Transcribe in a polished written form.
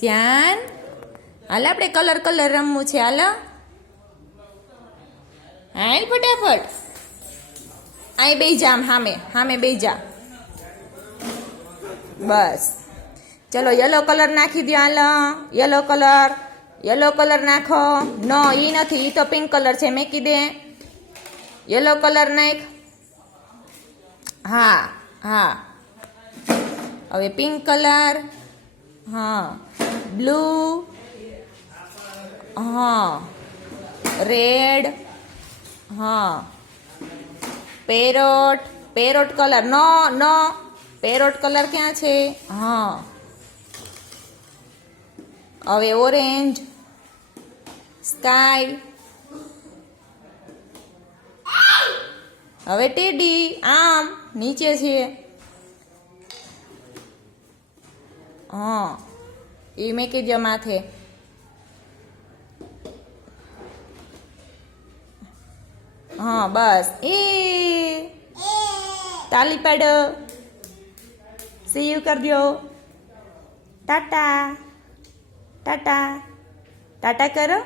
ધ્યાન. હાલ આપણે કલર કલર રમવું છે. હાલો હાલ ફટાફટ. અહીં બેસી જા, સામે સામે બેસી જા. બસ ચલો યલો કલર નાખી દો. હાલો યલો કલર નાખો. નો ઈ નથી, ઈ તો પિંક કલર છે. મેકી દે. યલો કલર નાખ. હા હા. હવે પિંક કલર. હા બ્લુ. હા રેડ. હા પેરોટ કલર. નો પેરોટ કલર ક્યાં છે? હા હવે ઓરેન્જ. સ્કાય. હવે ટેડી. આમ નીચે છે. હા એ મેકી દો માથે. હા બસ. તાલી પાડો. સી યુ કરી દો. ટાટા ટાટા ટાટા કરો.